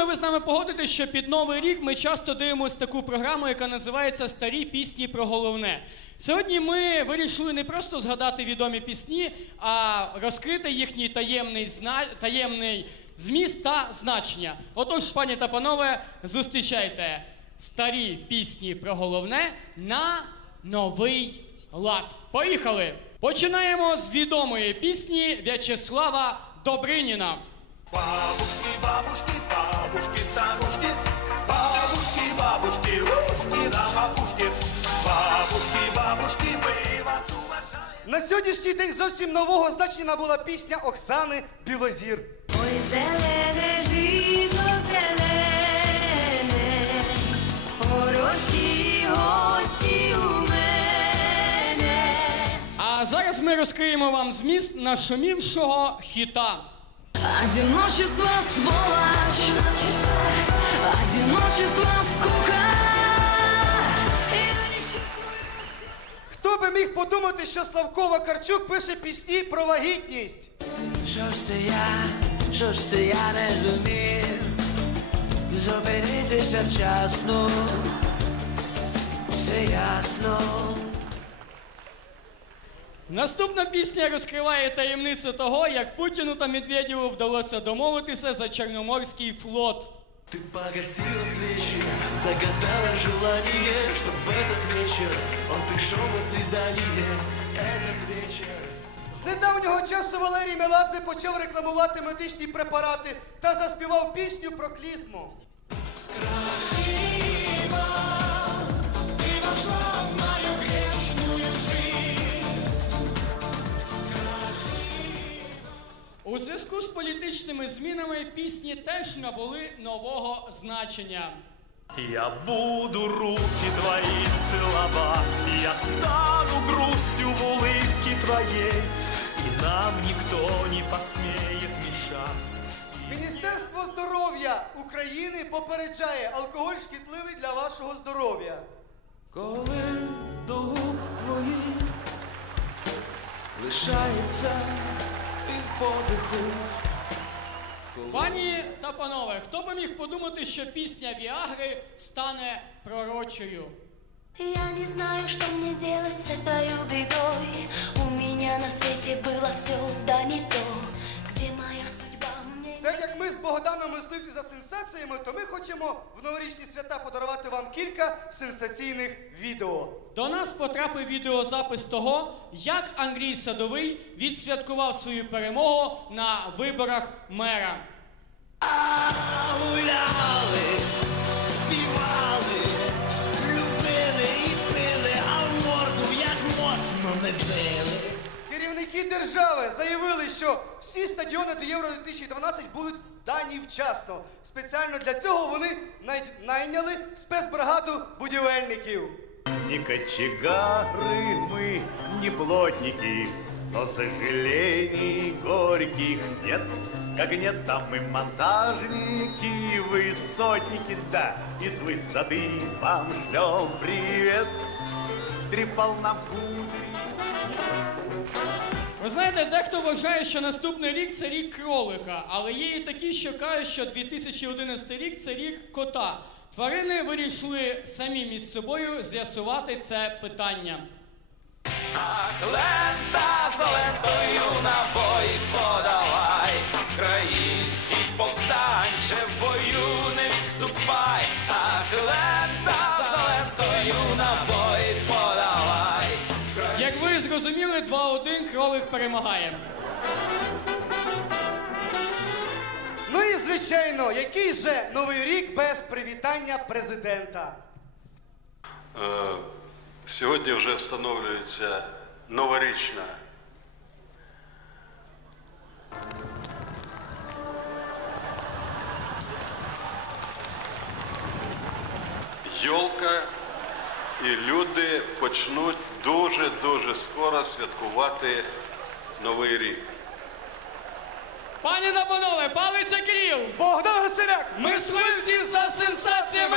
Думаю, ви з нами погодитесь, що під новий рік ми часто дивимося таку програму, яка називається Старі пісні про головне. Сьогодні ми вирішили не просто згадати відомі пісні, а розкрити їхній таємний, зна... таємний зміст та значення. Отож, пані та панове, зустрічайте старі пісні про головне на новий лад. Поїхали! Починаємо з відомої пісні В'ячеслава Добриніна. Бабушки, бабушки, бабушки, старушки, бабушки, бабушки, ушки на макушке. Бабушки, бабушки, мы вас уважаем. На сьогоднішній день зовсім нового значення набула пісня Оксани Білозір. Ой, зелене жито зелене, хороші гості у мене. А зараз ми розкриємо вам зміст нашумівшого хіта. Одиночество сволочь, одиночество скука. Хто би міг подумати, що Славко Вакарчук пише пісні про вагітність? Що ж це я, що ж це я не зумів зупинитися вчасно, все ясно. Наступна пісня розкриває таємницю того, як Путіну та Медведєву вдалося домовитися за Чорноморський флот. Ты погасила свечи, загадала желание, чтоб в этот вечер он пришел на свидание. Этот вечер З недавнього часу Валерій Меладзе почав рекламувати медичні препарати та заспівав пісню про клізму. Політичними змінами пісні теж набули нового значення. Я буду руки твои целовать, я стану грустью в улыбке твоей, и нам никто не посмеет мешать. Міністерство здоров'я України попереджає алкоголь шкідливий для вашого здоров'я. Коли до губ твоїх лишається півподиху. Пані та панове, хто би міг подумати, що пісня Віагри стане пророчою? Я не знаю, что мне делать с этой бедой. У меня на свете было все, да не то. Где моя судьба мне Так як ми з Богданом мисливці за сенсаціями, то ми хочемо в новорічні свята подарувати вам кілька сенсаційних відео. До нас потрапив відеозапис того, як Андрій Садовий відсвяткував свою перемогу на виборах мера. Керівники держави заявили, що всі стадіони до Євро 2012 будуть здані вчасно. Спеціально для цього вони най- найняли спецбригаду будівельників. Не кочегары мы, не плотники, но сожалений горьких нет. Как нет там и монтажники, высотники, да, и с высоты вам шлем привет. Трепал нам кудри, Ви знаєте, дехто вважає, що наступний рік це рік кролика, але є і такі, що кажуть, що 2011 рік це рік кота. Тварини вирішили самі між собою з'ясувати це питання. Ах, лента за лентою на бой подавай, Український повстанче в бою не відступай, Ах, лента за лентою на бой подавай. Як ви зрозуміли, 2-1 кролик перемагає. Ну і звичайно, який же новий рік без привітання президента? Е, Сьогодні вже встановлюється новорічна йолка, і люди почнуть дуже-дуже скоро святкувати Новий рік. Пані та панове, палиця Кирил! Богдан Гасиляк! Мисливці за сенсацією!